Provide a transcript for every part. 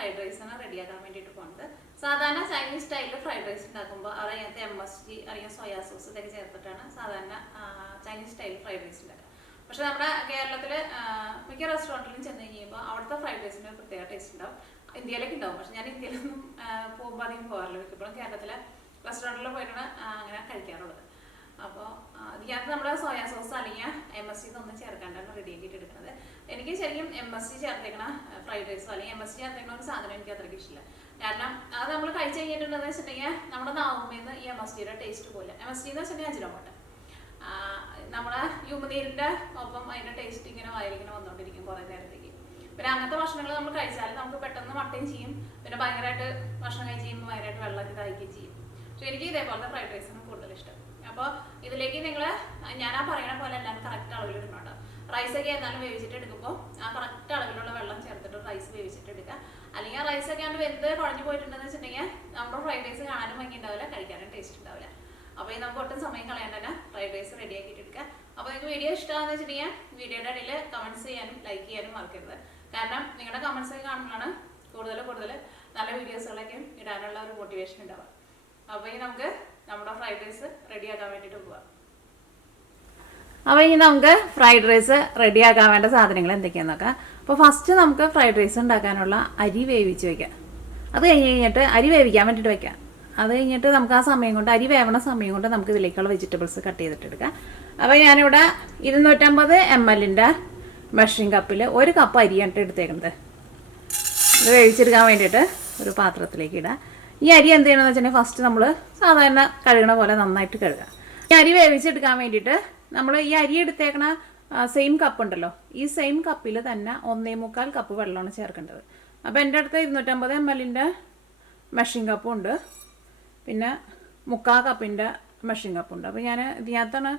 Fried റൈസാണ് റെഡിയാക്കാൻ വേണ്ടിയിട്ട് പോകുന്നത്. സാധാരണ ചൈനീസ് സ്റ്റൈലിൽ ഫ്രൈഡ് റൈസ് ഉണ്ടാക്കുമ്പോൾ അതിനകത്ത് MSG അല്ലെങ്കിൽ സോയാ സോസ് ഇതൊക്കെ ചേർത്തിട്ടാണ് സാധാരണ ചൈനീസ് സ്റ്റൈൽ ഫ്രൈഡ് റൈസ് ഉണ്ടാക്കുക. പക്ഷെ നമ്മുടെ കേരളത്തിൽ മിക്ക റെസ്റ്റോറൻറ്റിലും ചെന്ന് കഴിയുമ്പോൾ അവിടുത്തെ ഫ്രൈഡ് റൈസിന് പ്രത്യേക ടേസ്റ്റ് ഉണ്ടാവും. ഇന്ത്യയിലൊക്കെ ഉണ്ടാവും. പക്ഷെ ഞാൻ ഇന്ത്യയിലൊന്നും പോകുമ്പോൾ അധികം പോകാറില്ല. മിക്കപ്പോഴും കേരളത്തിലെ റെസ്റ്റോറൻറ്റിൽ പോയിട്ടാണ് അങ്ങനെ കഴിക്കാറുള്ളത്. അപ്പോൾ ഇതിനകത്ത് നമ്മൾ സോയാ സോസ് അല്ലെങ്കിൽ MSG ഒന്നും ചേർക്കാണ്ടാണ് റെഡി ആക്കിയിട്ട് എടുക്കുന്നത്. എനിക്ക് ശരിക്കും MSG ചേർത്തേക്കണ ഫ്രൈഡ് റൈസോ അല്ലെങ്കിൽ MSG ചേർത്തേക്കണ ഒരു സാധനം എനിക്ക് അത്രയ്ക്ക് ഇഷ്ടമില്ല. കാരണം അത് നമ്മൾ കഴിച്ച് കഴിഞ്ഞിട്ടുണ്ടെന്ന് വെച്ചിട്ടുണ്ടെങ്കിൽ നമ്മുടെ നാവുമ്പേന്ന് ഈ MSGയുടെ ടേസ്റ്റ് പോലെ. MSG എന്ന് വെച്ചിട്ടുണ്ടെങ്കിൽ അജിനോമോട്ടോ. നമ്മുടെ യുമനീരിൻ്റെ ഒപ്പം അതിൻ്റെ ടേസ്റ്റ് ഇങ്ങനെ വായിലിങ്ങനെ വന്നുകൊണ്ടിരിക്കും കുറേ നേരത്തേക്ക്. പിന്നെ അങ്ങനത്തെ ഭക്ഷണങ്ങൾ നമ്മൾ കഴിച്ചാൽ നമുക്ക് പെട്ടെന്ന് മട്ടയും ചെയ്യും. പിന്നെ ഭയങ്കരമായിട്ട് ഭക്ഷണം കഴിച്ച് ചെയ്യുമ്പോൾ ഭയങ്കരമായിട്ട് വെള്ളമൊക്കെ കഴിക്കുകയും ചെയ്യും. പക്ഷെ എനിക്ക് ഇതേപോലത്തെ ഫ്രൈഡ് റൈസാണ് കൂടുതൽ ഇഷ്ടം. അപ്പോൾ ഇതിലേക്ക് നിങ്ങൾ ഞാൻ പറയുന്ന പോലെ എല്ലാവരും കറക്റ്റ് അളവിൽ ഇടുന്നുണ്ടോ. റൈസൊക്കെ എന്നാലും വേവിച്ചിട്ട് എടുക്കുമ്പോൾ ആ കറക്റ്റ് അളവിലുള്ള വെള്ളം ചേർത്തിട്ട് റൈസ് വേവിച്ചിട്ട് എടുക്കുക. അല്ലെങ്കിൽ റൈസൊക്കെ ആണ്ട് വെന്ത് കുഴഞ്ഞു പോയിട്ടുണ്ടെന്ന് വെച്ചിട്ടുണ്ടെങ്കിൽ നമ്മുടെ ഫ്രൈഡ് റൈസ് കാണാനും ഭംഗി ഉണ്ടാവില്ല, കഴിക്കാനും ടേസ്റ്റ് ഉണ്ടാവില്ല. അപ്പോൾ നമുക്ക് ഒട്ടും സമയം കളയാണ്ട് തന്നെ ഫ്രൈഡ് റൈസ് റെഡി ആക്കിയിട്ട് എടുക്കുക. അപ്പോൾ നിങ്ങൾക്ക് വീഡിയോ ഇഷ്ടമാണെന്ന് വെച്ചിട്ടുണ്ടെങ്കിൽ വീഡിയോയുടെ ഇടയിൽ കമൻറ്റ്സ് ചെയ്യാനും ലൈക്ക് ചെയ്യാനും മറക്കരുത്. കാരണം നിങ്ങളുടെ കമൻറ്റ്സ് ഒക്കെ കാണുമ്പോഴാണ് കൂടുതൽ നല്ല വീഡിയോസുകളൊക്കെ ഇടാനുള്ള ഒരു മോട്ടിവേഷൻ ഉണ്ടാവുക. അപ്പോൾ ഇനി നമുക്ക് നമ്മുടെ ഫ്രൈഡ് റൈസ് റെഡിയാക്കാൻ വേണ്ടിയിട്ട് പോവാം. അപ്പോൾ ഇനി നമുക്ക് ഫ്രൈഡ് റൈസ് റെഡിയാക്കാൻ വേണ്ട സാധനങ്ങൾ എന്തൊക്കെയാണെന്ന് നോക്കാം. അപ്പോൾ ഫസ്റ്റ് നമുക്ക് ഫ്രൈഡ് റൈസ് ഉണ്ടാക്കാനുള്ള അരി വേവിച്ച് വയ്ക്കാം. അത് കഴിഞ്ഞിട്ട് അരി വേവിക്കാൻ വേണ്ടിയിട്ട് വയ്ക്കാം. അത് കഴിഞ്ഞിട്ട് നമുക്ക് ആ സമയം കൊണ്ട് അരി വേവണ സമയം കൊണ്ട് നമുക്ക് ഇതിലേക്കുള്ള വെജിറ്റബിൾസ് കട്ട് ചെയ്തിട്ട് എടുക്കാം. അപ്പോൾ ഞാനിവിടെ 250 ml മെഷറിംഗ് കപ്പിൽ 1 കപ്പ് അരിയാണ് എടുത്തേക്കുന്നത്. ഇത് വേവിച്ചെടുക്കാൻ വേണ്ടിയിട്ട് ഒരു പാത്രത്തിലേക്ക് ഇടാം. ഈ അരി എന്ത് ചെയ്യണമെന്ന് വെച്ചിട്ടുണ്ടെങ്കിൽ ഫസ്റ്റ് നമ്മൾ സാധാരണ കഴുകണ പോലെ നന്നായിട്ട് കഴുകുക. ഈ അരി വേവിച്ചെടുക്കാൻ വേണ്ടിയിട്ട് നമ്മൾ ഈ അരി എടുത്തേക്കണ സെയിം കപ്പ് ഉണ്ടല്ലോ, ഈ സെയിം കപ്പിൽ തന്നെ 1.25 കപ്പ് വെള്ളമാണ് ചേർക്കേണ്ടത്. അപ്പോൾ എൻ്റെ അടുത്ത് 250 ml മെഷറിംഗ് കപ്പും ഉണ്ട്, പിന്നെ 3/4 കപ്പിൻ്റെ മെഷറിംഗ് കപ്പുണ്ട്. അപ്പോൾ ഞാൻ ഇതിനകത്താണ്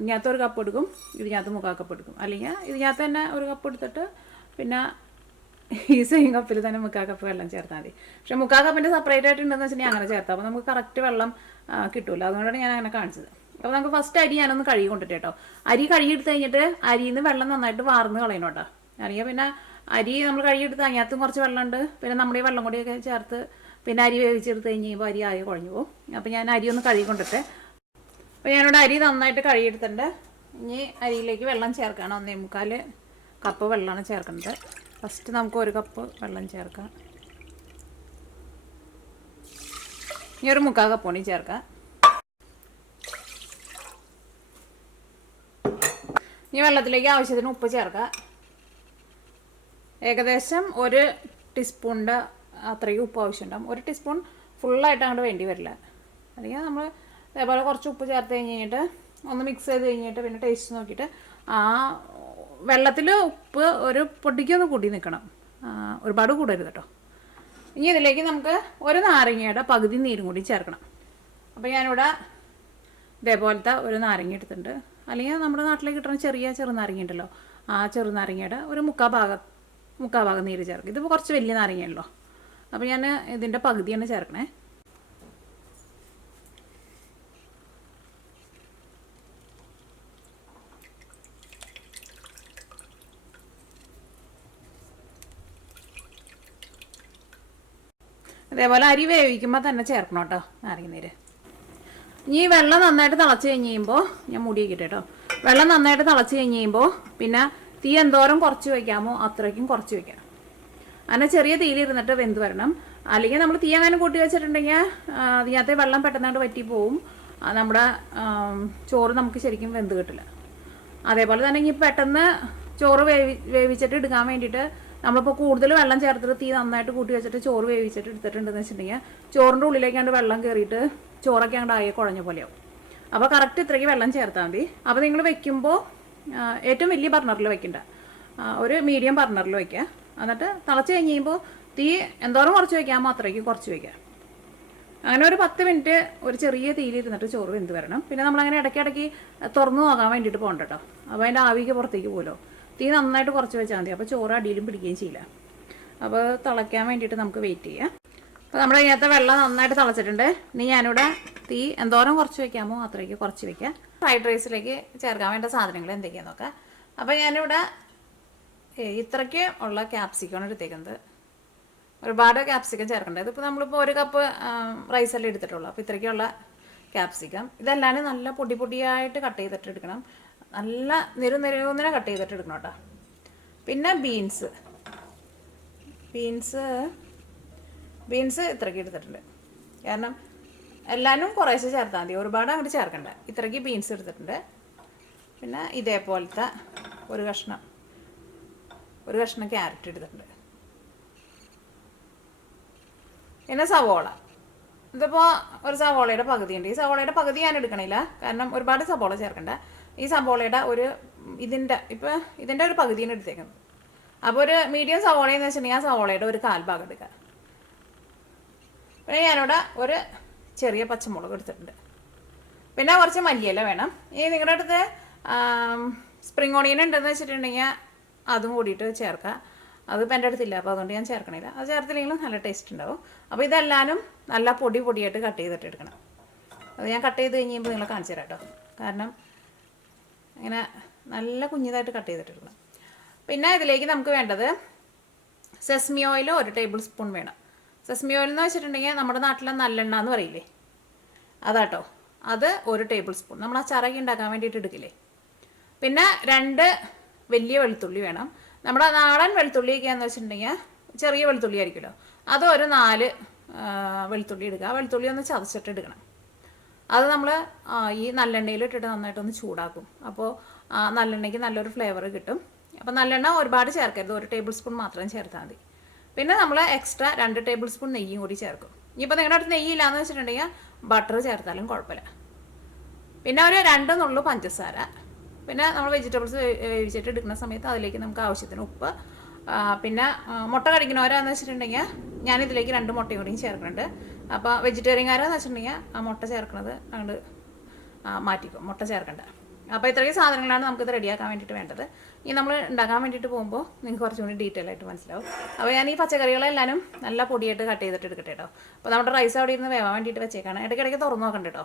ഇതിനകത്ത് 1 കപ്പ് എടുക്കും, ഇതിനകത്ത് 3/4 കപ്പ് എടുക്കും. അല്ലെങ്കിൽ ഇതിനകത്ത് തന്നെ 1 കപ്പ് എടുത്തിട്ട് പിന്നെ ഈ സെയിം കപ്പിൽ തന്നെ 3/4 കപ്പ് വെള്ളം ചേർത്താൽ മതി. പക്ഷേ 3/4 കപ്പിൻ്റെ സെപ്പറേറ്റ് ആയിട്ടുണ്ടെന്ന് വെച്ചിട്ടുണ്ടെങ്കിൽ അങ്ങനെ ചേർത്താൽ അപ്പോൾ നമുക്ക് കറക്റ്റ് വെള്ളം കിട്ടില്ല. അതുകൊണ്ടാണ് ഞാൻ അങ്ങനെ കാണിച്ചത്. അപ്പോൾ നമുക്ക് ഫസ്റ്റ് അരി ഞാനൊന്ന് കഴുകി കൊണ്ടിട്ട് കേട്ടോ. അരി കഴുകിയെടുത്ത് കഴിഞ്ഞിട്ട് അരിയിൽ നിന്ന് വെള്ളം നന്നായിട്ട് വാർന്ന് കളയണം കേട്ടോ. അല്ലെങ്കിൽ പിന്നെ അരി നമ്മൾ കഴുകിയെടുത്ത് അതിനകത്തും കുറച്ച് വെള്ളമുണ്ട്, പിന്നെ നമ്മുടെ ഈ വെള്ളം കൂടിയൊക്കെ ചേർത്ത് പിന്നെ അരി വേവിച്ചെടുത്ത് കഴിഞ്ഞ് കഴിയുമ്പോൾ അരി ആകെ കുഴഞ്ഞു പോകും. അപ്പോൾ ഞാൻ അരി ഒന്ന് കഴുകി കൊണ്ടിട്ട്, അപ്പോൾ ഞാനിവിടെ അരി നന്നായിട്ട് കഴുകിയെടുത്തിട്ടുണ്ട്. ഇനി അരിയിലേക്ക് വെള്ളം ചേർക്കണം. 1.25 കപ്പ് വെള്ളമാണ് ചേർക്കുന്നത്. ഫസ്റ്റ് നമുക്ക് 1 കപ്പ് വെള്ളം ചേർക്കാം. ഇനി ഒരു 3/4 കപ്പ് കൂടി ചേർക്കാം. ഇനി വെള്ളത്തിലേക്ക് ആവശ്യത്തിന് ഉപ്പ് ചേർക്കാം. ഏകദേശം 1 ടീസ്പൂണിൻ്റെ അത്രയും ഉപ്പ് ആവശ്യമുണ്ടാകും. 1 ടീസ്പൂൺ ഫുള്ളായിട്ട് അങ്ങോട്ട് വേണ്ടി വരില്ല. അല്ലെങ്കിൽ നമ്മൾ അതേപോലെ കുറച്ച് ഉപ്പ് ചേർത്ത് കഴിഞ്ഞിട്ട് ഒന്ന് മിക്സ് ചെയ്ത് കഴിഞ്ഞിട്ട് പിന്നെ ടേസ്റ്റ് നോക്കിയിട്ട് ആ വെള്ളത്തിൽ ഉപ്പ് ഒരു പൊടിക്കൊന്ന് കൂടി നിൽക്കണം, ഒരുപാട് കൂടരുത് കേട്ടോ. ഇനി ഇതിലേക്ക് നമുക്ക് 1 നാരങ്ങയുടെ പകുതി നീരും കൂടി ചേർക്കണം. അപ്പോൾ ഞാനിവിടെ ഇതേപോലത്തെ 1 നാരങ്ങ എടുത്തിട്ടുണ്ട്. അല്ലെങ്കിൽ നമ്മുടെ നാട്ടിലേക്ക് കിട്ടുന്ന ചെറുനാരങ്ങ ഉണ്ടല്ലോ, ആ ചെറുനാരങ്ങയുടെ ഒരു 3/4 ഭാഗം നീര് ചേർക്കും. ഇതിപ്പോൾ കുറച്ച് വലിയ നാരങ്ങയാണല്ലോ, അപ്പോൾ ഞാൻ ഇതിൻ്റെ പകുതിയാണ് ചേർക്കണേ. അതേപോലെ അരി വേവിക്കുമ്പോൾ തന്നെ ചേർക്കണം കേട്ടോ നാരങ്ങനീര്. ഇനി വെള്ളം നന്നായിട്ട് തിളച്ച് കഴിഞ്ഞ് കഴിയുമ്പോൾ ഞാൻ മൂടിയേക്കിട്ട് കേട്ടോ. വെള്ളം നന്നായിട്ട് തിളച്ച് കഴിഞ്ഞ് കഴിയുമ്പോൾ പിന്നെ തീ എന്തോരം കുറച്ച് വയ്ക്കാമോ അത്രയ്ക്കും കുറച്ച് വയ്ക്കാം. അങ്ങനെ ചെറിയ തീയിലിരുന്നിട്ട് വെന്ത് വരണം. അല്ലെങ്കിൽ നമ്മൾ തീ അങ്ങനെ കൂട്ടി വെച്ചിട്ടുണ്ടെങ്കിൽ അതിനകത്തെ വെള്ളം പെട്ടെന്നായിട്ട് വറ്റി പോവും, നമ്മുടെ ചോറ് നമുക്ക് ശരിക്കും വെന്ത് കിട്ടില്ല. അതേപോലെ തന്നെ ഇനി പെട്ടെന്ന് ചോറ് വേവിച്ചിട്ട് എടുക്കാൻ വേണ്ടിയിട്ട് നമ്മളിപ്പോൾ കൂടുതൽ വെള്ളം ചേർത്തിട്ട് തീ നന്നായിട്ട് കൂട്ടി വെച്ചിട്ട് ചോറ് വേവിച്ചിട്ട് എടുത്തിട്ടുണ്ടെന്ന് വെച്ചിട്ടുണ്ടെങ്കിൽ ചോറിൻ്റെ ഉള്ളിലേക്കാണ്ട് വെള്ളം കയറിയിട്ട് ചോറൊക്കെ അങ്ങോട്ട് ആകെ കുഴഞ്ഞ പോലെയാവും. അപ്പോൾ കറക്റ്റ് ഇത്രയ്ക്ക് വെള്ളം ചേർത്താൽ മതി. അപ്പോൾ നിങ്ങൾ വെക്കുമ്പോൾ ഏറ്റവും വലിയ ബർണറിൽ വെക്കണ്ട, ഒരു മീഡിയം ബർണറിൽ വയ്ക്കുക. എന്നിട്ട് തിളച്ച് കഴിഞ്ഞ് കഴിയുമ്പോൾ തീ എന്തോരം കുറച്ച് വയ്ക്കാമോ അത്രയ്ക്ക് കുറച്ച് വയ്ക്കുക. അങ്ങനെ ഒരു 10 മിനിറ്റ് ഒരു ചെറിയ തീയിലിരുന്നിട്ട് ചോറ് വെന്ത് വരണം. പിന്നെ നമ്മളങ്ങനെ ഇടയ്ക്കിടയ്ക്ക് തുറന്നു നോക്കാൻ വേണ്ടിയിട്ട് പോകണ്ട കേട്ടോ. അപ്പോൾ അതിൻ്റെ ആവിക്ക് പുറത്തേക്ക് പോലോ. തീ നന്നായിട്ട് കുറച്ച് വെച്ചാൽ മതി, അപ്പോൾ ചോറ് അടിയിലും പിടിക്കുകയും ചെയ്യില്ല. അപ്പോൾ തിളയ്ക്കാൻ വേണ്ടിയിട്ട് നമുക്ക് വെയിറ്റ് ചെയ്യാം. അപ്പോൾ നമ്മുടെ ഇതിനകത്ത് വെള്ളം നന്നായിട്ട് തിളച്ചിട്ടുണ്ട്. ഇനി ഞാനിവിടെ തീ എന്തോരം കുറച്ച് വയ്ക്കാമോ അത്രയ്ക്ക് കുറച്ച് വയ്ക്കാം. ഫ്രൈഡ് റൈസിലേക്ക് ചേർക്കാൻ വേണ്ട സാധനങ്ങൾ എന്തൊക്കെയാണെന്ന് നോക്കാം. അപ്പോൾ ഞാനിവിടെ ഇത്രയ്ക്ക് ഉള്ള ക്യാപ്സിക്കമാണ് എടുത്തേക്കുന്നത്. ഒരുപാട് ക്യാപ്സിക്കം ചേർക്കണ്ട. ഇതിപ്പോൾ നമ്മളിപ്പോൾ 1 കപ്പ് റൈസല്ലേ എടുത്തിട്ടുള്ളൂ. അപ്പോൾ ഇത്രയ്ക്കുള്ള ക്യാപ്സിക്കം ഇതെല്ലാം നല്ല പൊടി പൊടിയായിട്ട് കട്ട് ചെയ്തിട്ട് എടുക്കണം. നല്ല നിരുന്നിനെ കട്ട് ചെയ്തിട്ട് എടുക്കണം കേട്ടോ. പിന്നെ ബീൻസ് ഇത്രയ്ക്ക് എടുത്തിട്ടുണ്ട്. കാരണം എല്ലാവരും കുറേശ്ശെ ചേർത്താൽ മതി, ഒരുപാട് അങ്ങോട്ട് ചേർക്കണ്ട. ഇത്രയ്ക്ക് ബീൻസ് എടുത്തിട്ടുണ്ട്. പിന്നെ ഇതേപോലത്തെ ഒരു കഷ്ണം ക്യാരറ്റ് എടുത്തിട്ടുണ്ട്. പിന്നെ സവോള, ഇതിപ്പോൾ ഒരു സവോളയുടെ പകുതി ഉണ്ട്. ഈ സവോളയുടെ പകുതി ഞാൻ എടുക്കണില്ല, കാരണം ഒരുപാട് സവോള ചേർക്കണ്ട. ഈ സവോളയുടെ ഇതിൻ്റെ ഒരു പകുതിയാണ് എടുത്തേക്കുന്നത്. അപ്പോൾ ഒരു മീഡിയം സവോളയെന്ന് വെച്ചിട്ടുണ്ടെങ്കിൽ ആ സവോളയുടെ ഒരു 1/4 ഭാഗം എടുക്കുക. പിന്നെ ഞാനിവിടെ ഒരു ചെറിയ പച്ചമുളക് എടുത്തിട്ടുണ്ട്. പിന്നെ കുറച്ച് മല്ലിയില വേണം. ഈ നിങ്ങളുടെ അടുത്ത് സ്പ്രിംഗ് ഓണിയൻ ഉണ്ടെന്ന് വെച്ചിട്ടുണ്ടെങ്കിൽ അതും കൂടിയിട്ട് ചേർക്കുക. അതിപ്പോൾ എൻ്റെ അടുത്തില്ല, അപ്പോൾ അതുകൊണ്ട് ഞാൻ ചേർക്കണില്ല. അത് ചേർത്തില്ലെങ്കിലും നല്ല ടേസ്റ്റ് ഉണ്ടാവും. അപ്പോൾ ഇതെല്ലാവരും നല്ല പൊടിയായിട്ട് കട്ട് ചെയ്തിട്ട് എടുക്കണം. അത് ഞാൻ കട്ട് ചെയ്ത് കഴിയുമ്പോൾ നിങ്ങളെ കാണിച്ചു തരാം കേട്ടോ. കാരണം ഇങ്ങനെ നല്ല കുഞ്ഞിതായിട്ട് കട്ട് ചെയ്തിട്ട് എടുക്കണം. പിന്നെ ഇതിലേക്ക് നമുക്ക് വേണ്ടത് സെസ്മി ഓയിൽ 1 ടേബിൾ സ്പൂൺ വേണം. സെസ്മി ഓയിൽ എന്ന് വെച്ചിട്ടുണ്ടെങ്കിൽ നമ്മുടെ നാട്ടിലെ നല്ലെണ്ണ എന്ന് പറയില്ലേ, അതാട്ടോ. അത് 1 ടേബിൾ സ്പൂൺ നമ്മൾ അച്ചാറൊക്കെ ഉണ്ടാക്കാൻ വേണ്ടിയിട്ട് എടുക്കില്ലേ. പിന്നെ 2 വലിയ വെളുത്തുള്ളി വേണം. നമ്മുടെ നാടൻ വെളുത്തുള്ളിയൊക്കെയാണെന്ന് വെച്ചിട്ടുണ്ടെങ്കിൽ ചെറിയ വെളുത്തുള്ളി ആയിരിക്കുമല്ലോ, അത് ഒരു 4 വെളുത്തുള്ളി എടുക്കുക. വെളുത്തുള്ളി ഒന്ന് ചതച്ചിട്ട് എടുക്കണം. അത് നമ്മൾ ഈ നല്ലെണ്ണയിൽ ഇട്ടിട്ട് നന്നായിട്ടൊന്ന് ചൂടാക്കും. അപ്പോൾ നല്ലെണ്ണയ്ക്ക് നല്ലൊരു ഫ്ലേവർ കിട്ടും. അപ്പോൾ നല്ലെണ്ണ ഒരുപാട് ചേർക്കരുത്, 1 ടേബിൾ സ്പൂൺ മാത്രം ചേർത്താൽ മതി. പിന്നെ നമ്മൾ എക്സ്ട്രാ 2 ടേബിൾ സ്പൂൺ നെയ്യും കൂടി ചേർക്കും. ഇനിയിപ്പോൾ നിങ്ങളുടെ അടുത്ത് നെയ്യില്ലാന്ന് വെച്ചിട്ടുണ്ടെങ്കിൽ ബട്ടർ ചേർത്താലും കുഴപ്പമില്ല. പിന്നെ ഒരു 2 നുള്ളു പഞ്ചസാര. പിന്നെ നമ്മൾ വെജിറ്റബിൾസ് വേവിച്ചിട്ട് എടുക്കുന്ന സമയത്ത് അതിലേക്ക് നമുക്ക് ആവശ്യത്തിന് ഉപ്പ്. പിന്നെ മുട്ട കടിക്കണവരാന്ന് വെച്ചിട്ടുണ്ടെങ്കിൽ ഞാനിതിലേക്ക് 2 മുട്ടയും കൂടിയും ചേർക്കുന്നുണ്ട്. അപ്പോൾ വെജിറ്റേറിയൻകാരെന്ന് വെച്ചിട്ടുണ്ടെങ്കിൽ ആ മുട്ട ചേർക്കുന്നത് അങ്ങോട്ട് മാറ്റിക്കും, മുട്ട ചേർക്കണ്ട. അപ്പോൾ ഇത്രയും സാധനങ്ങളാണ് നമുക്കിത് റെഡിയാക്കാൻ വേണ്ടിയിട്ട് വേണ്ടത്. ഇനി നമ്മൾ ഉണ്ടാക്കാൻ വേണ്ടിയിട്ട് പോകുമ്പോൾ നിങ്ങൾക്ക് കുറച്ചും കൂടി ഡീറ്റെയിൽ ആയിട്ട് മനസ്സിലാവും. അപ്പോൾ ഞാൻ ഈ പച്ചക്കറികളെല്ലാവരും നല്ല പൊടിയായിട്ട് കട്ട് ചെയ്തിട്ട് എടുക്കട്ടെ കേട്ടോ. അപ്പോൾ നമ്മുടെ റൈസ് അവിടെ ഇരുന്ന് വേവാൻ വേണ്ടിയിട്ട് വെച്ചേക്കാണ്. ഇടയ്ക്കിടയ്ക്ക് തുറന്ന് നോക്കണ്ട കേട്ടോ.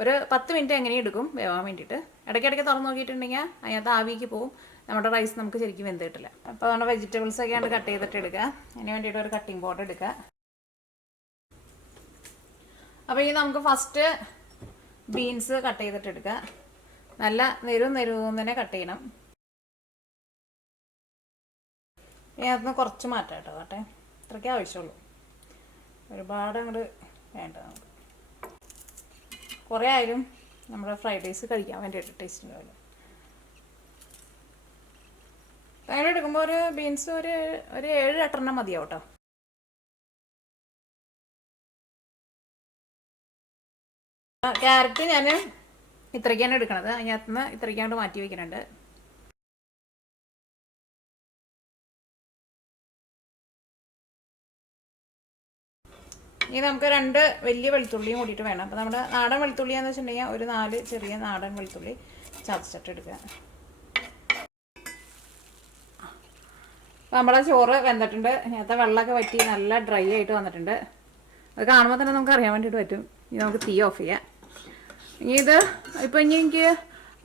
ഒരു 10 മിനിറ്റ് എങ്ങനെയും എടുക്കും വേവാൻ വേണ്ടിയിട്ട്. ഇടയ്ക്കിടയ്ക്ക് തുറന്ന് നോക്കിയിട്ടുണ്ടെങ്കിൽ അതിനകത്ത് ആവിക്ക് പോവും, നമ്മുടെ റൈസ് നമുക്ക് ശരിക്കും വെന്ത് കിട്ടില്ല. അപ്പോൾ നമ്മുടെ വെജിറ്റബിൾസ് ഒക്കെ ആണ് കട്ട് ചെയ്തിട്ട് എടുക്കുക. അതിന് വേണ്ടിയിട്ട് ഒരു കട്ടിംഗ് ബോർഡ് എടുക്കുക. അപ്പോൾ ഈ നമുക്ക് ഫസ്റ്റ് ബീൻസ് കട്ട് ചെയ്തിട്ട് എടുക്കുക. നല്ല നെരുവെന്നെ കട്ട് ചെയ്യണം. ഇതിനകത്ത് കുറച്ച് മാറ്റാം കേട്ടോ. കേട്ടെ ഇത്രയ്ക്കേ ആവശ്യമുള്ളൂ, ഒരുപാട് അങ്ങോട്ട് വേണ്ട. നമുക്ക് കുറേ ആയാലും നമ്മുടെ ഫ്രൈഡ് റൈസ് കഴിക്കാൻ വേണ്ടിയിട്ട് ടേസ്റ്റ് ഉണ്ടാവില്ല. അങ്ങനെ എടുക്കുമ്പോൾ ഒരു ബീൻസ് ഒരു 7-8 മതിയാവും കേട്ടോ. ക്യാരറ്റ് ഞാൻ ഇത്രയ്ക്കാണ് എടുക്കണത്. അതിനകത്ത് നിന്ന് ഇത്രയ്ക്കാണ്ട് മാറ്റി വയ്ക്കുന്നുണ്ട്. ഇനി നമുക്ക് 2 വലിയ വെളുത്തുള്ളിയും കൂടിയിട്ട് വേണം. അപ്പോൾ നമ്മുടെ നാടൻ വെളുത്തുള്ളിയാന്ന് വെച്ചിട്ടുണ്ടെങ്കിൽ ഒരു 4 ചെറിയ നാടൻ വെളുത്തുള്ളി ചതച്ചിട്ട് എടുക്കുക. അപ്പോൾ നമ്മുടെ ചോറ് വെന്തിട്ടുണ്ട്. അതിനകത്ത് വെള്ളമൊക്കെ വറ്റി നല്ല ഡ്രൈ ആയിട്ട് വന്നിട്ടുണ്ട്. അത് കാണുമ്പോൾ തന്നെ നമുക്ക് അറിയാൻ വേണ്ടിയിട്ട് പറ്റും. ഇനി നമുക്ക് തീ ഓഫ് ചെയ്യാം. ഇനി എനിക്ക്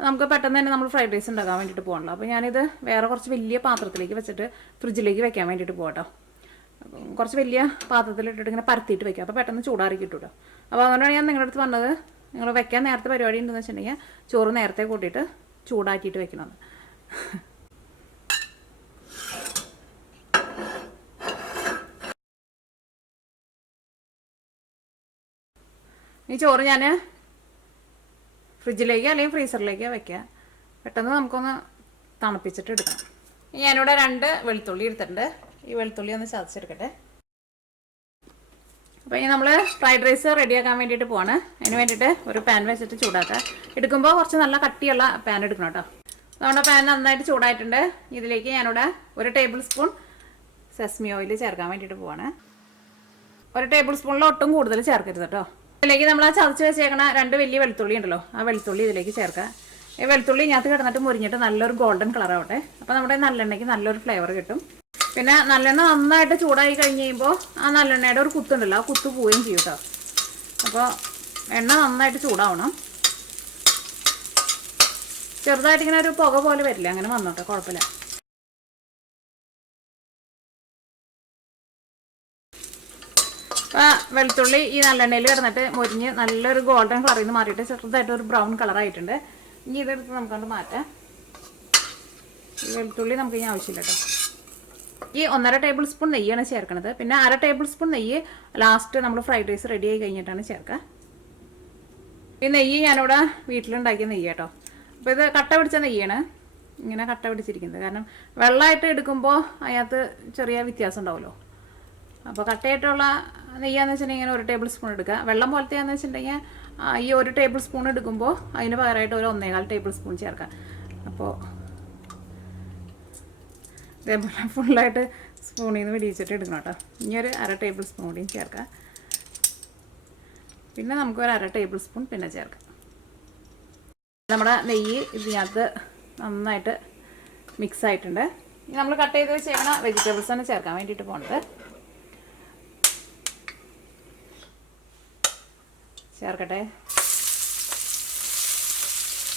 നമുക്ക് പെട്ടെന്ന് തന്നെ നമ്മൾ ഫ്രൈഡ് റൈസ് ഉണ്ടാക്കാൻ വേണ്ടിയിട്ട് പോകണല്ലോ. അപ്പോൾ ഞാനിത് വേറെ കുറച്ച് വലിയ പാത്രത്തിലേക്ക് വെച്ചിട്ട് ഫ്രിഡ്ജിലേക്ക് വെക്കാൻ വേണ്ടിയിട്ട് പോകട്ടോ. കുറച്ച് വലിയ പാത്രത്തിലിട്ടിട്ട് ഇങ്ങനെ പരത്തിയിട്ട് വെക്കുക. അപ്പോൾ പെട്ടെന്ന് ചൂടാറി കിട്ടുമല്ലോ. അപ്പോൾ അതുകൊണ്ടാണ് ഞാൻ നിങ്ങളുടെ അടുത്ത് പറഞ്ഞത്, നിങ്ങൾ വെക്കാൻ നേരത്തെ പരിപാടി ഉണ്ടെന്ന് വെച്ചിട്ടുണ്ടെങ്കിൽ ചോറ് നേരത്തെ കൂട്ടിയിട്ട് ചൂടാക്കിയിട്ട് വെക്കണമെന്ന്. ഈ ചോറ് ഞാൻ ഫ്രിഡ്ജിലേക്ക് അല്ലെങ്കിൽ ഫ്രീസറിലേക്ക് വെക്കുക. പെട്ടെന്ന് നമുക്കൊന്ന് തണുപ്പിച്ചിട്ട് എടുക്കണം. ഞാനിവിടെ 2 വെളുത്തുള്ളി എടുത്തിട്ടുണ്ട്. ഈ വെളുത്തുള്ളി ഒന്ന് ചതച്ചെടുക്കട്ടെ. അപ്പോൾ ഇനി നമ്മൾ ഫ്രൈഡ് റൈസ് റെഡിയാക്കാൻ വേണ്ടിയിട്ട് പോവാണ്. അതിന് വേണ്ടിയിട്ട് ഒരു പാൻ വെച്ചിട്ട് ചൂടാക്കുക. എടുക്കുമ്പോൾ കുറച്ച് നല്ല കട്ടിയുള്ള പാൻ എടുക്കണം കേട്ടോ. നമ്മുടെ പാൻ നന്നായിട്ട് ചൂടായിട്ടുണ്ട്. ഇതിലേക്ക് ഞാനിവിടെ 1 ടേബിൾ സ്പൂൺ സെസ്മി ഓയിൽ ചേർക്കാൻ വേണ്ടിയിട്ട് പോവാണ്. 1 ടേബിൾ സ്പൂണിൽ ഒട്ടും കൂടുതൽ ചേർക്കരുത് കേട്ടോ. ഇതിലേക്ക് നമ്മൾ ആ ചതച്ച് വെച്ചേക്കണ 2 വലിയ വെളുത്തുള്ളി ഉണ്ടല്ലോ, ആ വെളുത്തുള്ളി ഇതിലേക്ക് ചേർക്കുക. ഈ വെളുത്തുള്ളി ഇതിനകത്ത് കിടന്നിട്ട് മുരിഞ്ഞിട്ട് നല്ലൊരു ഗോൾഡൻ കളർ ആവട്ടെ. അപ്പോൾ നമ്മുടെ നല്ലെണ്ണയ്ക്ക് നല്ലൊരു ഫ്ലേവർ കിട്ടും. പിന്നെ നല്ലെണ്ണ നന്നായിട്ട് ചൂടായി കഴിഞ്ഞ് കഴിയുമ്പോൾ ആ നല്ലെണ്ണയുടെ ഒരു കുത്തുണ്ടല്ലോ, ആ കുത്ത് പോവുകയും ചെയ്യും കേട്ടോ. അപ്പോൾ എണ്ണ നന്നായിട്ട് ചൂടാവണം. ചെറുതായിട്ടിങ്ങനെ ഒരു പുക പോലെ വരില്ല, അങ്ങനെ വന്നോട്ടെ, കുഴപ്പമില്ല. വെളുത്തുള്ളി ഈ നല്ലെണ്ണയിൽ കിടന്നിട്ട് മുരിഞ്ഞ് നല്ലൊരു ഗോൾഡൻ കളറിൽ നിന്ന് മാറിയിട്ട് ചെറുതായിട്ട് ഒരു ബ്രൗൺ കളറായിട്ടുണ്ട്. ഇനി ഇതെടുത്ത് നമുക്കത് മാറ്റാം. ഈ വെളുത്തുള്ളി നമുക്ക് ഇനി ആവശ്യമില്ല കേട്ടോ. ഈ 1.5 ടേബിൾ സ്പൂൺ നെയ്യാണ് ചേർക്കണത്. പിന്നെ 1/2 ടേബിൾ സ്പൂൺ നെയ്യ് ലാസ്റ്റ് നമ്മൾ ഫ്രൈഡ് റൈസ് റെഡി ആയി കഴിഞ്ഞിട്ടാണ് ചേർക്കുക. ഈ നെയ്യ് ഞാനിവിടെ വീട്ടിലുണ്ടാക്കിയ നെയ്യ് കേട്ടോ. അപ്പോൾ ഇത് കട്ട പിടിച്ച നെയ്യാണ്, ഇങ്ങനെ കട്ട പിടിച്ചിരിക്കുന്നത്. കാരണം വെള്ളമായിട്ട് എടുക്കുമ്പോൾ അതിനകത്ത് ചെറിയ വ്യത്യാസം ഉണ്ടാവുമല്ലോ. അപ്പോൾ കട്ടയായിട്ടുള്ള നെയ്യാന്ന് വെച്ചിട്ടുണ്ടെങ്കിൽ 1 ടേബിൾ സ്പൂൺ എടുക്കുക. വെള്ളം പോലത്തെയാണെന്ന് വെച്ചിട്ടുണ്ടെങ്കിൽ ഈ 1 ടേബിൾ സ്പൂൺ എടുക്കുമ്പോൾ അതിന് പകരമായിട്ട് ഒരു 1.25 ടേബിൾ സ്പൂൺ ചേർക്കാം. അപ്പോൾ ഇതേപോലെ ഫുള്ളായിട്ട് സ്പൂണിൽ നിന്ന് വെടിയിച്ചിട്ട് എടുക്കണം കേട്ടോ. ഇനി ഒരു 1/2 ടേബിൾ സ്പൂൺ കൂടിയും ചേർക്കാം. പിന്നെ നമുക്ക് ഒരു 1/2 ടേബിൾ സ്പൂൺ പിന്നെ ചേർക്കാം. നമ്മുടെ നെയ്യ് ഇതിനകത്ത് നന്നായിട്ട് മിക്സ് ആയിട്ടുണ്ട്. ഇനി നമ്മൾ കട്ട് ചെയ്ത് വെച്ചേക്കണ വെജിറ്റബിൾസാണ് ചേർക്കാൻ വേണ്ടിയിട്ട് പോകുന്നത്. ചേർക്കട്ടെ.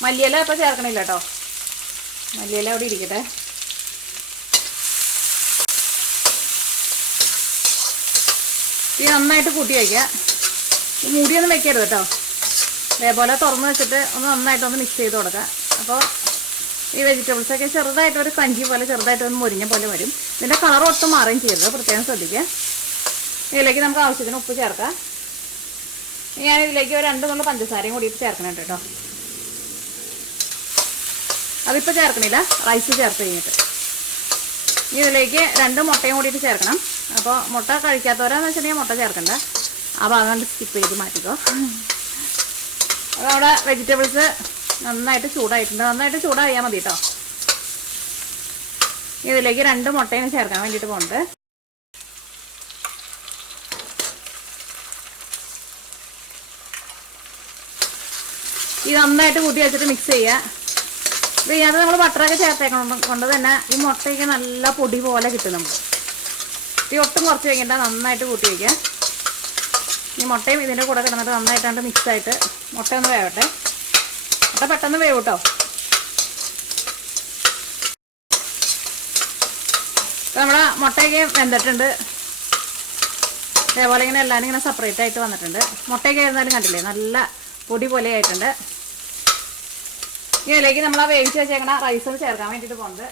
മല്ലിയില ഇപ്പോൾ ചേർക്കണില്ല കേട്ടോ, മല്ലിയില അവിടെ ഇരിക്കട്ടെ. ഇത് നന്നായിട്ട് കൂട്ടി വയ്ക്കുക. മൂടിയൊന്നും വെക്കരുത് കേട്ടോ. അതേപോലെ തുറന്ന് വെച്ചിട്ട് നന്നായിട്ടൊന്ന് മിക്സ് ചെയ്ത് കൊടുക്കുക. അപ്പോൾ ഈ വെജിറ്റബിൾസൊക്കെ ചെറുതായിട്ടൊരു കഞ്ചി പോലെ ചെറുതായിട്ടൊന്ന് മുരിഞ്ഞ പോലെ വരും. ഇതിൻ്റെ കളർ ഒട്ടും മാറുകയും ചെയ്യരുത്, പ്രത്യേകം ശ്രദ്ധിക്കുക. ഇതിലേക്ക് നമുക്ക് ആവശ്യത്തിന് ഉപ്പ് ചേർക്കാം. ഞാനിതിലേക്ക് ഒരു 2 നുള്ള പഞ്ചസാരയും കൂടിയിട്ട് ചേർക്കണുണ്ട് കേട്ടോ. അതിപ്പോൾ ചേർക്കണില്ല, റൈസ് ചേർത്ത് കഴിഞ്ഞിട്ട്. ഇനി ഇതിലേക്ക് 2 മുട്ടയും കൂടിയിട്ട് ചേർക്കണം. അപ്പോൾ മുട്ട കഴിക്കാത്തവരാന്ന് വെച്ചിട്ടുണ്ടെങ്കിൽ മുട്ട ചേർക്കണ്ട, ആ ഭാഗം സ്കിപ്പ് ചെയ്ത് മാറ്റിക്കോ. അപ്പോൾ അവിടെ വെജിറ്റബിൾസ് നന്നായിട്ട് ചൂടായിട്ടുണ്ട്. നന്നായിട്ട് ചൂടായാൽ മതി കേട്ടോ. ഇതിലേക്ക് 2 മുട്ടയും ചേർക്കാൻ വേണ്ടിയിട്ട് പോകുന്നുണ്ട്. ഇത് നന്നായിട്ട് കൂട്ടി വെച്ചിട്ട് മിക്സ് ചെയ്യുക. ഇതിനകത്ത് നമ്മൾ ബട്ടറൊക്കെ ചേർത്തേക്കണം കൊണ്ട് തന്നെ ഈ മുട്ടയൊക്കെ നല്ല പൊടി പോലെ കിട്ടും നമുക്ക്. ഈ ഒട്ടും കുറച്ച് വയ്ക്കേണ്ട, നന്നായിട്ട് കൂട്ടി വയ്ക്കുക. ഈ മുട്ടയും ഇതിൻ്റെ കൂടെ കിടന്നിട്ട് നന്നായിട്ടാണ്ട് മിക്സായിട്ട് മുട്ട ഒന്ന് വേവട്ടെ. മുട്ട പെട്ടെന്ന് വേവും കേട്ടോ. നമ്മുടെ മുട്ടയൊക്കെ വെന്തിട്ടുണ്ട്. അതേപോലെ ഇങ്ങനെ എല്ലാവരും ഇങ്ങനെ സെപ്പറേറ്റ് ആയിട്ട് വന്നിട്ടുണ്ട്. മുട്ടയൊക്കെ ആയിരുന്നാലും കണ്ടില്ലേ, നല്ല പൊടി പോലെ ആയിട്ടുണ്ട്. ഇതിലേക്ക് നമ്മൾ ആ വേവിച്ച് വെച്ചേക്കണ റൈസ് ചേർക്കാൻ വേണ്ടിയിട്ട് പോകുന്നത്.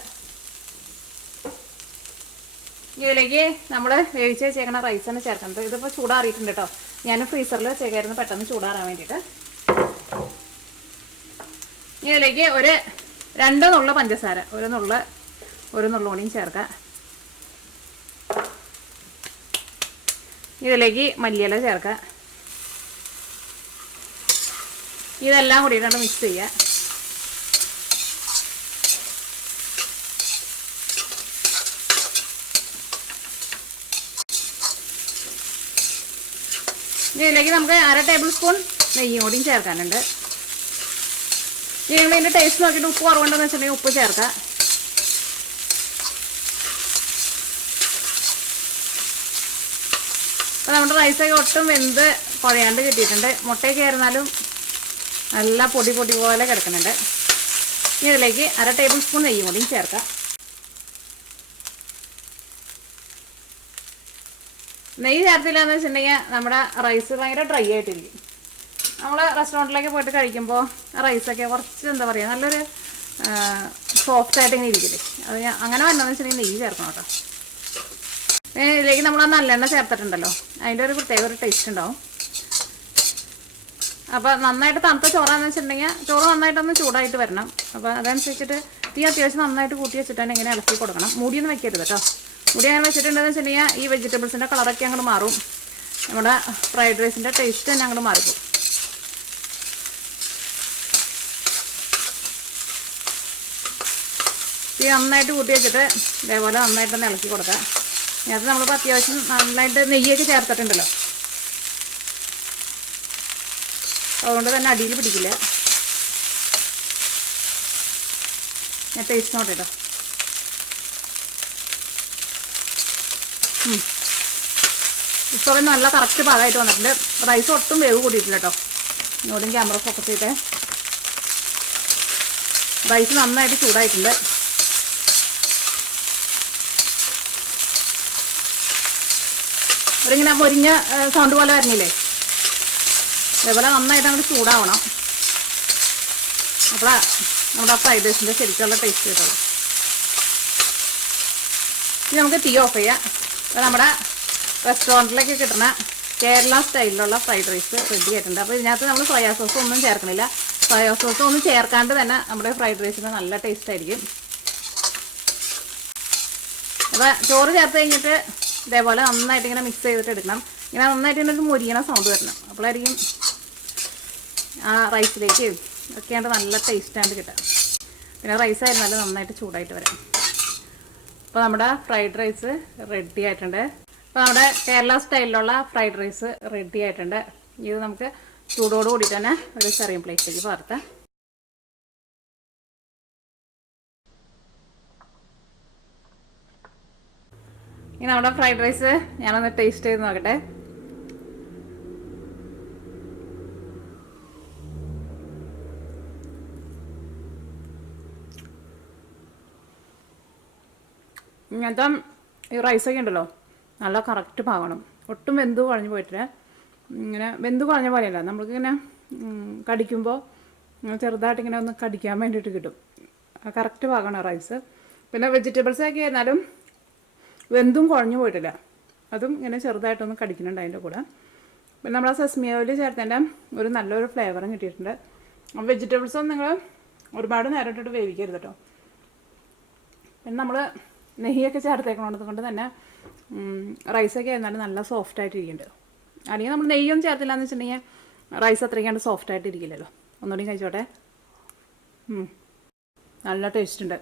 ഇതിലേക്ക് നമ്മൾ വേവിച്ച് വെച്ചേക്കണ റൈസാണ് ചേർക്കുന്നത്. ഇതിപ്പോൾ ചൂടാറിയിട്ടുണ്ട് കേട്ടോ. ഞാൻ ഫ്രീസറിൽ വെച്ചേക്കായിരുന്നു പെട്ടെന്ന് ചൂടാറാൻ വേണ്ടിയിട്ട്. ഇതിലേക്ക് ഒരു 2 നുള്ള പഞ്ചസാര, ഒരു നുള്ള കൂടിയും ചേർക്കാം. ഇതിലേക്ക് മല്ലിയില ചേർക്കാം. ഇതെല്ലാം കൂടിയിട്ടാണ് മിക്സ് ചെയ്യുക. ഇതിലേക്ക് നമുക്ക് 1/2 ടേബിൾ സ്പൂൺ നെയ്യും കൂടിയും ചേർക്കാനുണ്ട്. നിങ്ങൾ ഇതിൻ്റെ ടേസ്റ്റ് നോക്കിയിട്ട് ഉപ്പ് കുറവുണ്ടെന്ന് വെച്ചിട്ടുണ്ടെങ്കിൽ ഉപ്പ് ചേർക്കാം. അപ്പോൾ നമ്മുടെ റൈസൊക്കെ ഒട്ടും വെന്ത് കുഴയാണ്ട് കിട്ടിയിട്ടുണ്ട്. മുട്ടയൊക്കെ ആയിരുന്നാലും നല്ല പൊടി പോലെ കിടക്കുന്നുണ്ട്. ഇതിലേക്ക് 1/2 ടേബിൾ സ്പൂൺ നെയ്യും കൂടിയും ചേർക്കാം. നെയ്യ് ചേർത്തില്ല എന്ന് വെച്ചിട്ടുണ്ടെങ്കിൽ നമ്മുടെ റൈസ് ഭയങ്കര ഡ്രൈ ആയിട്ടിരിക്കും. നമ്മൾ റെസ്റ്റോറൻറ്റിലേക്ക് പോയിട്ട് കഴിക്കുമ്പോൾ റൈസൊക്കെ കുറച്ച് എന്താ പറയുക, നല്ലൊരു സോഫ്റ്റ് ആയിട്ട് ഇങ്ങനെ ഇരിക്കില്ലേ. അത് അങ്ങനെ വരണമെന്ന് വെച്ചിട്ടുണ്ടെങ്കിൽ നെയ്യ് ചേർക്കണം കേട്ടോ. ഇതിലേക്ക് നമ്മൾ നല്ലെണ്ണ ചേർത്തിട്ടുണ്ടല്ലോ, അതിൻ്റെ ഒരു പ്രത്യേക ഒരു ടേസ്റ്റ് ഉണ്ടാവും. അപ്പോൾ നന്നായിട്ട് തണുത്ത ചോറാന്ന് വെച്ചിട്ടുണ്ടെങ്കിൽ ചോറ് നന്നായിട്ടൊന്ന് ചൂടായിട്ട് വരണം. അപ്പോൾ അതനുസരിച്ചിട്ട് തീ അത്യാവശ്യം നന്നായിട്ട് കൂട്ടി വെച്ചിട്ടാണ് ഇങ്ങനെ ഇളക്കി കൊടുക്കണം. മൂടിയൊന്നും വെക്കരുത് കേട്ടോ. മുടി അങ്ങനെ വെച്ചിട്ടുണ്ടെന്ന് വെച്ചിട്ടുണ്ടെങ്കിൽ ഈ വെജിറ്റബിൾസിൻ്റെ കളറൊക്കെ അങ്ങോട്ട് മാറും. നമ്മുടെ ഫ്രൈഡ് റൈസിൻ്റെ ടേസ്റ്റ് തന്നെ അങ്ങോട്ട് മാറിപ്പോകും. ഈ നന്നായിട്ട് കൂട്ടി വെച്ചിട്ട് ഇതേപോലെ നന്നായിട്ടൊന്ന് ഇളക്കി കൊടുക്കുക. അത് നമ്മളിപ്പോൾ അത്യാവശ്യം നന്നായിട്ട് നെയ്യൊക്കെ ചേർത്തിട്ടുണ്ടല്ലോ, അതുകൊണ്ട് തന്നെ അടിയിൽ പിടിക്കില്ല. ഞാൻ ടേസ്റ്റ് നോട്ടോ. ഇപ്പോൾ നല്ല കറക്റ്റ് പാകമായിട്ട് വന്നിട്ടുണ്ട്. റൈസ് ഒട്ടും വേവ് കൂടിയിട്ടില്ല കേട്ടോ. ഇങ്ങോട്ടും ക്യാമറ ഫോക്കസ് ചെയ്തേ. റൈസ് നന്നായിട്ട് ചൂടായിട്ടുണ്ട്. ഒരിങ്ങനെ പൊരിഞ്ഞ സൗണ്ട് പോലെ വരുന്നില്ലേ, അതേപോലെ നന്നായിട്ട് അങ്ങോട്ട് ചൂടാവണം. അപ്പോൾ നമ്മുടെ ഫ്രൈഡ് റൈസിൻ്റെ ശരിക്കുള്ള ടേസ്റ്റ് കിട്ടുള്ളൂ. ഇനി നമുക്ക് തീ ഓഫ് ചെയ്യാം. അപ്പോൾ നമ്മുടെ റെസ്റ്റോറൻറ്റിലേക്ക് കിട്ടുന്ന കേരള സ്റ്റൈലിലുള്ള ഫ്രൈഡ് റൈസ് റെഡി ആയിട്ടുണ്ട്. അപ്പോൾ ഇതിനകത്ത് നമ്മൾ സോയാ സോസ് ഒന്നും ചേർക്കണില്ല. സോയാ സോസ് ഒന്നും ചേർക്കാണ്ട് തന്നെ നമ്മുടെ ഫ്രൈഡ് റൈസിന് നല്ല ടേസ്റ്റ് ആയിരിക്കും. അപ്പോൾ ചോറ് ചേർത്ത് കഴിഞ്ഞിട്ട് ഇതേപോലെ നന്നായിട്ട് ഇങ്ങനെ മിക്സ് ചെയ്തിട്ട് എടുക്കണം. ഇങ്ങനെ നന്നായിട്ട് ഇങ്ങനെ ഒരു മൊരിയണ സൗണ്ട് വരണം. അപ്പോഴായിരിക്കും ആ റൈസിലേക്ക് ഒക്കെയാണ്ട് നല്ല ടേസ്റ്റായിട്ട് കിട്ടുക. പിന്നെ റൈസ് ആയിരുന്നാലും നന്നായിട്ട് ചൂടായിട്ട് വരാം. അപ്പോൾ നമ്മുടെ ഫ്രൈഡ് റൈസ് റെഡി ആയിട്ടുണ്ട്. അപ്പോൾ നമ്മുടെ കേരള സ്റ്റൈലിലുള്ള ഫ്രൈഡ് റൈസ് റെഡി ആയിട്ടുണ്ട്. ഇത് നമുക്ക് ചൂടോട് കൂടി തന്നെ ഒരു ചെറിയ പ്ലേറ്റിലേക്ക് പകർത്താം. ഇനി നമ്മുടെ ഫ്രൈഡ് റൈസ് ഞാനൊന്ന് ടേസ്റ്റ് ചെയ്ത് നോക്കട്ടെ. ഇങ്ങനത്തെ ഈ റൈസൊക്കെ ഉണ്ടല്ലോ നല്ല കറക്റ്റ് പാകണം. ഒട്ടും വെന്ത് കുഴഞ്ഞു പോയിട്ടില്ല. ഇങ്ങനെ വെന്ത് കുഴഞ്ഞ പോലെയല്ല, നമ്മൾക്കിങ്ങനെ കടിക്കുമ്പോൾ ചെറുതായിട്ട് ഇങ്ങനെ ഒന്ന് കടിക്കാൻ വേണ്ടിയിട്ട് കിട്ടും. കറക്റ്റ് പാകമാണ് റൈസ്. പിന്നെ വെജിറ്റബിൾസൊക്കെ ആയിരുന്നാലും വെന്തും കുഴഞ്ഞു പോയിട്ടില്ല, അതും ഇങ്ങനെ ചെറുതായിട്ടൊന്ന് കടിക്കുന്നുണ്ട് അതിൻ്റെ കൂടെ. പിന്നെ നമ്മൾ ആ സെസ്മി ഓയിൽ ചേർത്തതിൻ്റെ ഒരു നല്ലൊരു ഫ്ലേവറും കിട്ടിയിട്ടുണ്ട്. വെജിറ്റബിൾസൊന്നും നിങ്ങൾ ഒരുപാട് നേരം ഇട്ടിട്ട് വേവിക്കരുത് കേട്ടോ. പിന്നെ നമ്മൾ നെയ്യൊക്കെ ചേർത്തേക്കണത് കൊണ്ട് തന്നെ റൈസൊക്കെ ആയിരുന്നാലും നല്ല സോഫ്റ്റായിട്ടിരിക്കുന്നുണ്ട്. അല്ലെങ്കിൽ നമ്മൾ നെയ്യൊന്നും ചേർത്തില്ല എന്ന് വെച്ചിട്ടുണ്ടെങ്കിൽ റൈസ് അത്രയ്ക്കാണ്ട് സോഫ്റ്റായിട്ടിരിക്കില്ലല്ലോ. ഒന്നുകൂടി കഴിച്ചോട്ടെ. നല്ല ടേസ്റ്റ് ഉണ്ട്.